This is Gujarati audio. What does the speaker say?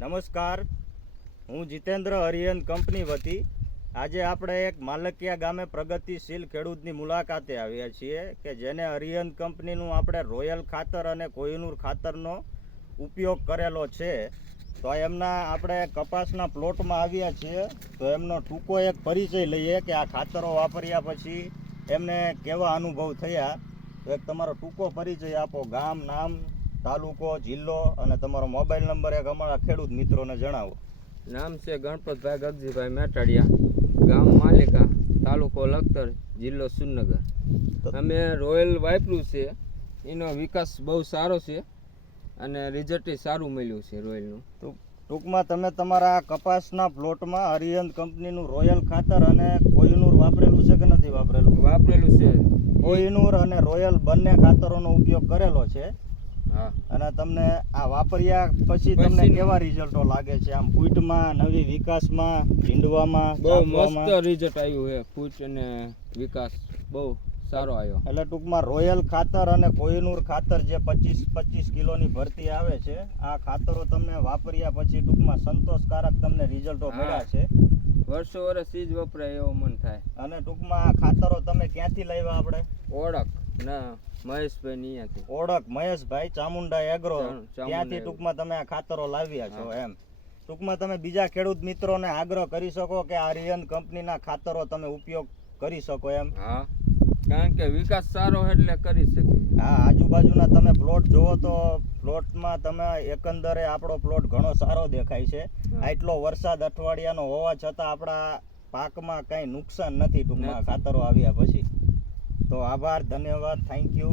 નમસ્કાર. હું જીતેન્દ્ર હરિયન કંપની વતી. આજે આપણે એક માલકિયા ગામે પ્રગતિશીલ ખેડૂતની મુલાકાતે આવ્યા છીએ કે જેને હરિયન કંપનીનું આપણે રોયલ ખાતર અને કોહિનૂર ખાતરનો ઉપયોગ કરેલો છે. તો એમના આપણે કપાસના પ્લોટમાં આવ્યા છીએ. તો એમનો ટૂંકો એક પરિચય લઈએ કે આ ખાતરો વાપર્યા પછી એમને કેવા અનુભવ થયા. તો એક તમારો ટૂંકો પરિચય આપો. ગામ, નામ તાલુકો જિલ્લો અને તમારો મોબાઈલ નંબર એક અમારા ખેડૂત મિત્રોને જણાવો. નામ છે ગણપતભાઈ ગગજીભાઈ મેટાડિયા ગામ માલિકા તાલુકો લખતર જિલ્લો સુરનગર અમે રોયલ વાપર્યું છે એનો વિકાસ બહુ સારો છે અને રિઝલ્ટ સારું મળ્યું છે રોયલનું. ટૂંક- ટૂંકમાં તમે તમારા કપાસના પ્લોટમાં હરિયન કંપનીનું રોયલ ખાતર અને કોહિનૂર વાપરેલું છે કે નથી વાપરેલું? વાપરેલું છે. કોહિનૂર અને રોયલ બંને ખાતરોનો ઉપયોગ કરેલો છે. અને તમને આ વાપર્યા પછી તમને કેવા રિઝલ્ટો લાગે છે? આમ ફૂટમાં નવી વિકાસમાં ભીંડવામાં બહુ મસ્ત રિઝલ્ટ આવ્યું છે ફૂટ અને વિકાસ. બહુ સારો આવ્યો. એટલે ટૂંકમાં રોયલ ખાતર અને કોહિનૂર ખાતર જે પચીસ પચીસ કિલોની ભરતી આવે છે આ ખાતરો તમને વાપર્યા પછી ટૂંકમાં સંતોષકારક તમને રિઝલ્ટો મળ્યા છે. વર્ષો વર્ષ ઈ જ વપરાય એવો મન થાય. અને ટૂંકમાં આ ખાતરો તમે ક્યાંથી લાવ્યા આપણે? ઓળખ. ના મહેશભાઈ ની અહીંયાથી ઓળખ મહેશભાઈ ચામુંડા એગ્રો. ત્યાંથી ટૂંકમાં તમે આ ખાતરો લાવ્યા છો એમ. ટૂંકમાં તમે બીજા ખેડૂત મિત્રોને આગ્રહ કરી શકો કે આ રિયન કંપનીના ખાતરો તમે ઉપયોગ કરી શકો એમ. હા. કારણ કે વિકાસ સારો એટલે કરી શકીએ. હા આજુબાજુના તમે પ્લોટ જોવો તો પ્લોટમાં તમે એકંદરે આપણો પ્લોટ ઘણો સારો દેખાય છે. આટલો વરસાદ અઠવાડિયાનો હોવા છતાં આપણા પાકમાં કંઈ નુકસાન નથી ટૂંકમાં ખાતરો આવ્યા પછી. તો આભાર ધન્યવાદ થેન્ક યુ